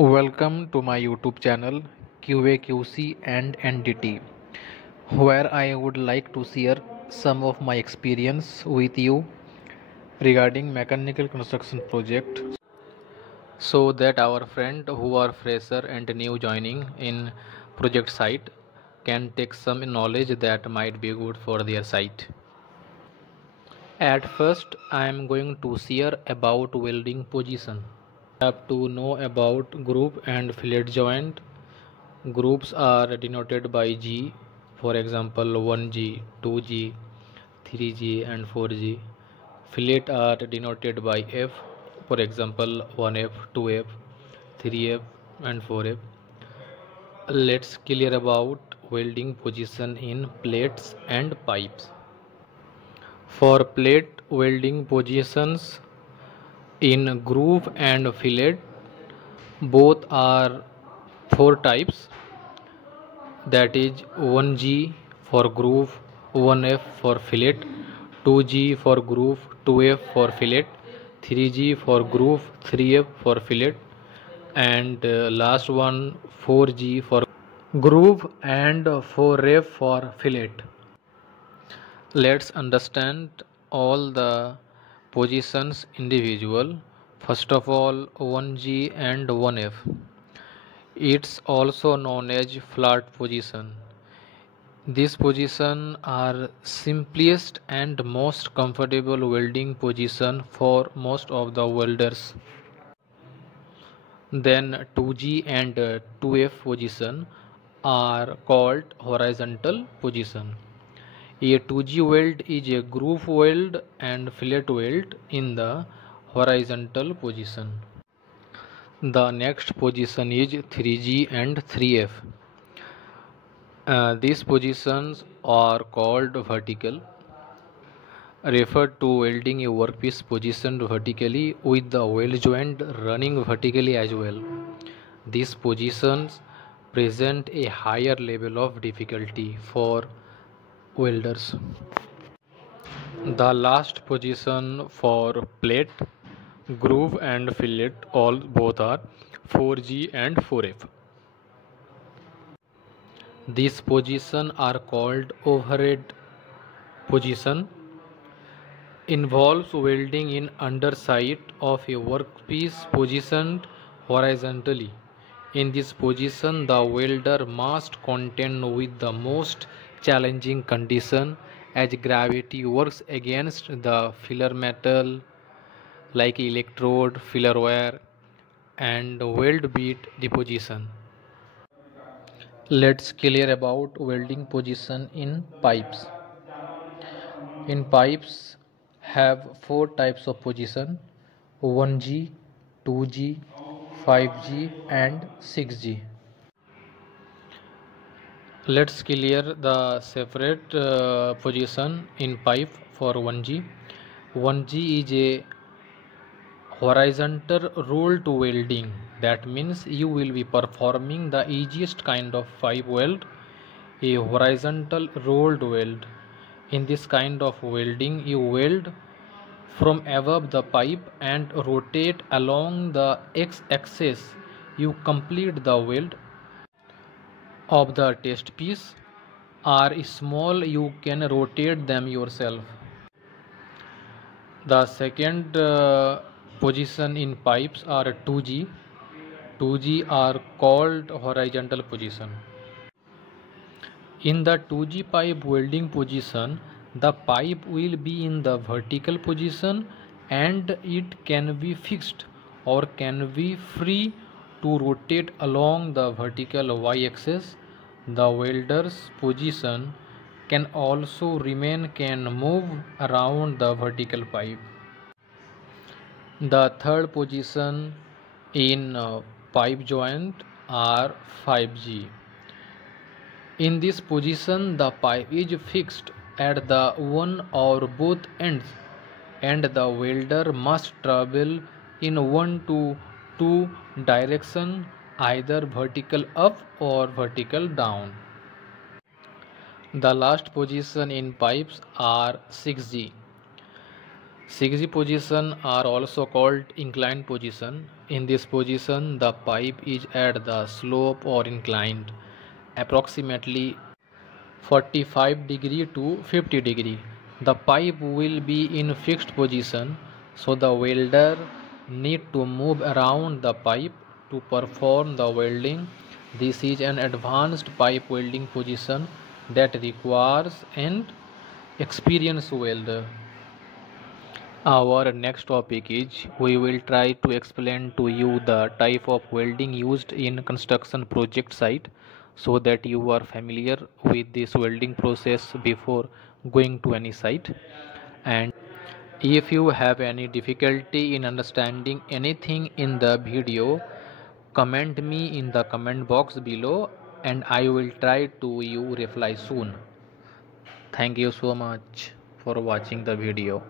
Welcome to my YouTube channel QAQC and NDT, where I would like to share some of my experience with you regarding mechanical construction project, so that our friend who are fresher and new joining in project site can take some knowledge that might be good for their site. At first, I am going to share about welding position. Have to know about groove and fillet joint. Groups are denoted by G, for example 1G, 2G, 3G and 4G. Fillet are denoted by F, for example 1F, 2F, 3F and 4F. Let's clear about welding position in plates and pipes. For plate welding positions in groove and fillet, both are four types, that is 1G for groove, 1F for fillet, 2G for groove, 2F for fillet, 3G for groove, 3F for fillet, and last one 4G for groove and 4F for fillet. Let's understand all the positions individual. First of all, 1G and 1F. It's also known as flat position. These positions are simplest and most comfortable welding position for most of the welders. Then 2G and 2F position are called horizontal position. A 2G weld is a groove weld and fillet weld in the horizontal position. The next position is 3G and 3F. These positions are called vertical, referred to welding a workpiece positioned vertically with the weld joint running vertically as well. These positions present a higher level of difficulty for welders. The last position for plate, groove and fillet all both are 4G and 4F. These positions are called overhead position. Involves welding in underside of a workpiece positioned horizontally. In this position, the welder must contend with the most challenging condition, as gravity works against the filler metal like electrode, filler wire and weld bead deposition. Let's clear about welding position in pipes. In pipes have four types of position: 1G, 2G, 5G and 6G. Let's clear the separate position in pipe for 1G. 1G is a horizontal roll to welding. That means you will be performing the easiest kind of pipe weld, a horizontal rolled weld. In this kind of welding, you weld from above the pipe and rotate along the x-axis. You complete the weld of the test piece are small, you can rotate them yourself. The second position in pipes are 2G. 2G are called horizontal position. In the 2G pipe welding position, the pipe will be in the vertical position and it can be fixed or can be free to rotate along the vertical y-axis. The welder's position can also can move around the vertical pipe. The third position in pipe joint are 5G. In this position, the pipe is fixed at the one or both ends and the welder must travel in one to two direction, either vertical up or vertical down. The last position in pipes are 6G. 6G position are also called inclined position. In this position, the pipe is at the slope or inclined approximately 45 degree to 50 degree. The pipe will be in fixed position, so the welder need to move around the pipe to perform the welding. This is an advanced pipe welding position that requires an experienced welder. Our next topic is we will try to explain to you the type of welding used in construction project site so that you are familiar with this welding process before going to any site. And if you have any difficulty in understanding anything in the video, comment me in the comment box below and I will try to you reply soon. Thank you so much for watching the video.